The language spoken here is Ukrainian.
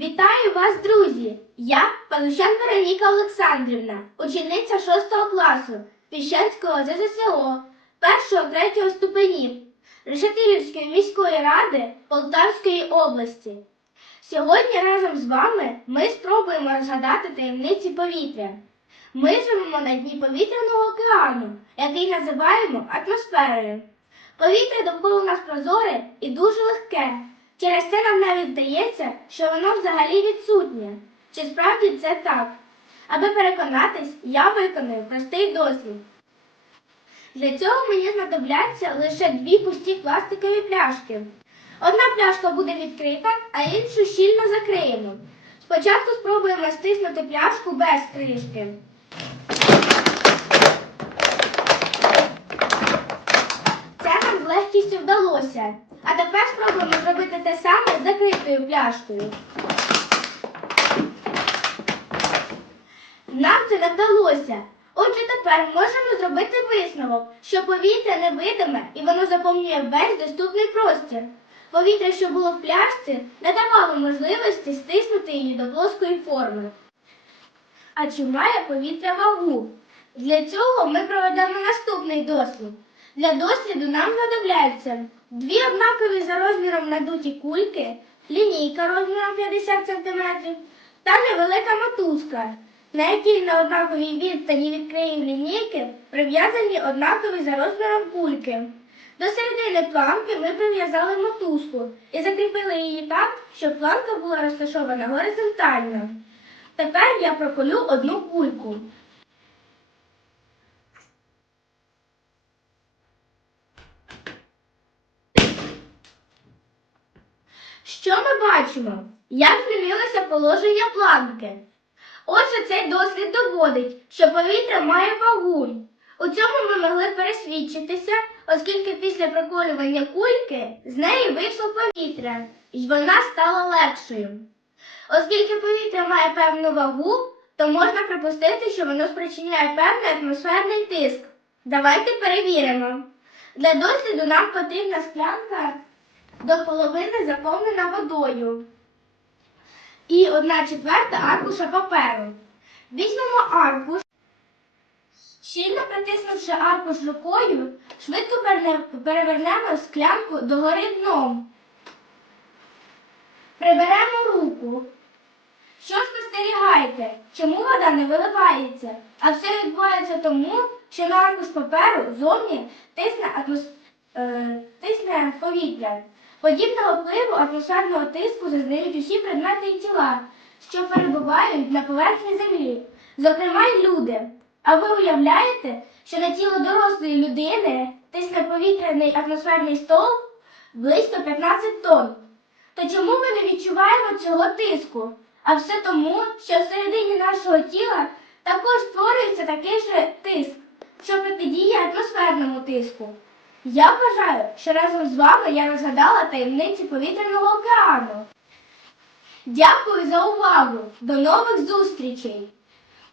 Вітаю вас, друзі! Я Панущан Вероніка Олександрівна, учениця 6 класу Піщанського ЗЗСО 1-3 ступенів Решетилівської міської ради Полтавської області. Сьогодні разом з вами ми спробуємо розгадати таємниці повітря. Ми живемо на дні повітряного океану, який називаємо атмосферою. Повітря довкола нас прозоре і дуже легке. Через це нам навіть здається, що воно взагалі відсутнє. Чи справді це так? Аби переконатись, я виконую простий дослід. Для цього мені знадобляться лише дві пусті пластикові пляшки. Одна пляшка буде відкрита, а іншу щільно закриємо. Спочатку спробуємо стиснути пляшку без кришки. Це нам з легкістю вдалося. А тепер спробуємо зробити те саме з закритою пляшкою. Нам це не вдалося. Отже, тепер можемо зробити висновок, що повітря невидиме і воно заповнює весь доступний простір. Повітря, що було в пляшці, не давало можливості стиснути її до плоскої форми. А чи має повітря вагу? Для цього ми проведемо наступний дослід. Для досліду нам знадобляться дві однакові за розміром надуті кульки, лінійка розміром 50 см та невелика мотузка, на якій на однаковій відстані від країв лінійки прив'язані однакові за розміром кульки. До середини планки ми прив'язали мотузку і закріпили її так, щоб планка була розташована горизонтально. Тепер я проколю одну кульку. Що ми бачимо? Як змінилося положення планки? Отже, цей дослід доводить, що повітря має вагу. У цьому ми могли пересвідчитися, оскільки після проколювання кульки з неї вийшло повітря, і вона стала легшою. Оскільки повітря має певну вагу, то можна припустити, що воно спричиняє певний атмосферний тиск. Давайте перевіримо. Для досліду нам потрібна склянка до половини заповнена водою і одна четверта аркуша паперу. Візьмемо аркуш, щільно притиснувши аркуш рукою, швидко перевернемо склянку догори дном. Приберемо руку. Що спостерігаєте? Чому вода не виливається? А все відбувається тому, що на аркуш паперу зовні тисне, атмос... повітря. Подібного впливу атмосферного тиску зазнають усі предмети і тіла, що перебувають на поверхні землі, зокрема й люди. А ви уявляєте, що на тіло дорослої людини тисне повітряний атмосферний стовп близько 15 тонн? То чому ми не відчуваємо цього тиску? А все тому, що всередині нашого тіла також створюється такий же тиск, що протидіє атмосферному тиску. Я вважаю, що разом з вами я розгадала таємниці повітряного океану. Дякую за увагу! До нових зустрічей!